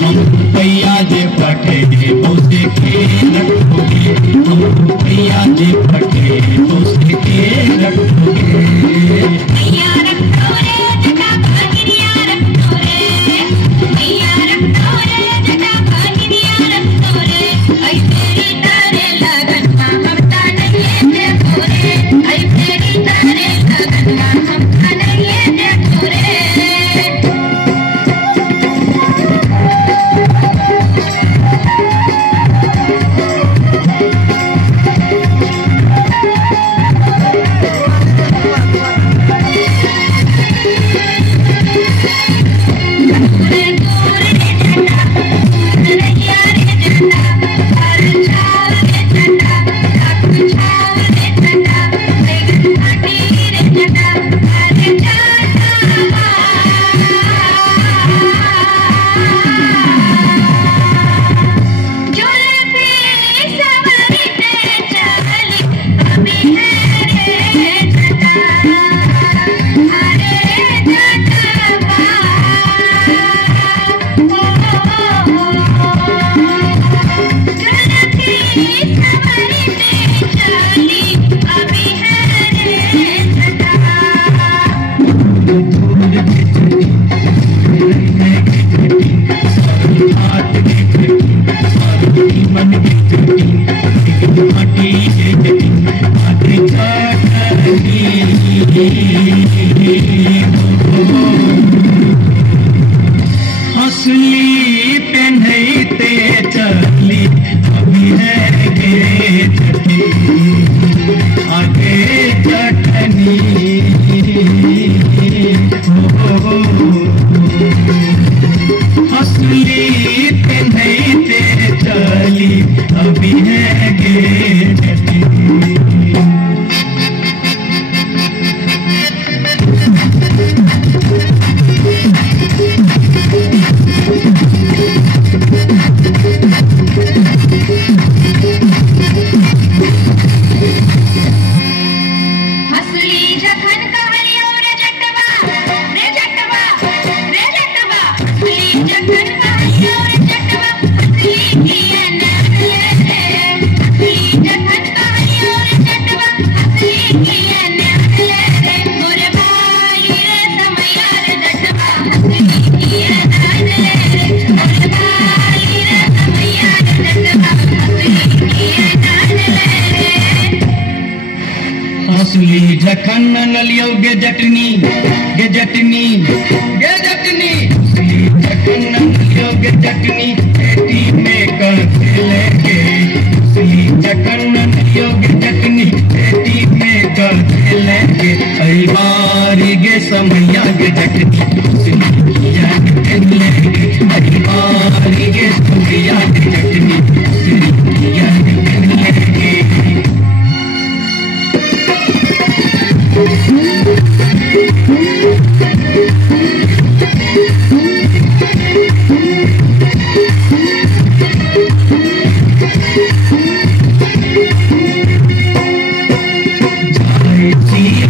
हम रुपया जे सुली जखन नलियो गे जटनी गे जटनी गे जटनी सुली जखन नलियो गे जटनी बेटी में कर खेलेंगे सुली जखन नलियो गे जटनी बेटी में कर खेलेंगे अई बारी गे समैया गे जटनी सुली या खेलेंगे अई बारी गे समैया गे जटनी सुली या खेलेंगे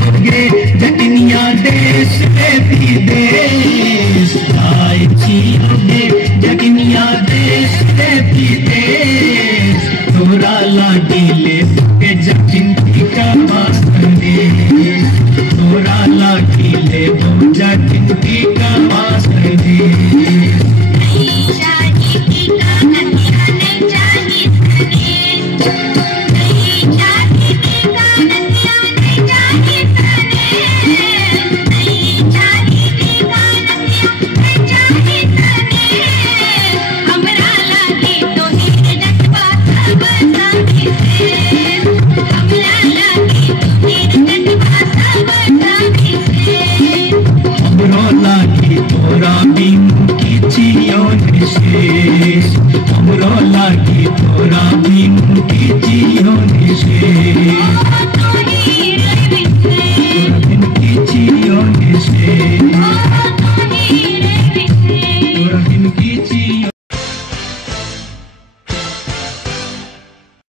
जटनिया देश देती देश आए जियोगे जटनिया देश देती देश तोरा लागिले के जटनी का मास्टरे तोरा लागिले वो जटनी का मास्टरे हमरो लागी तोरा बिन की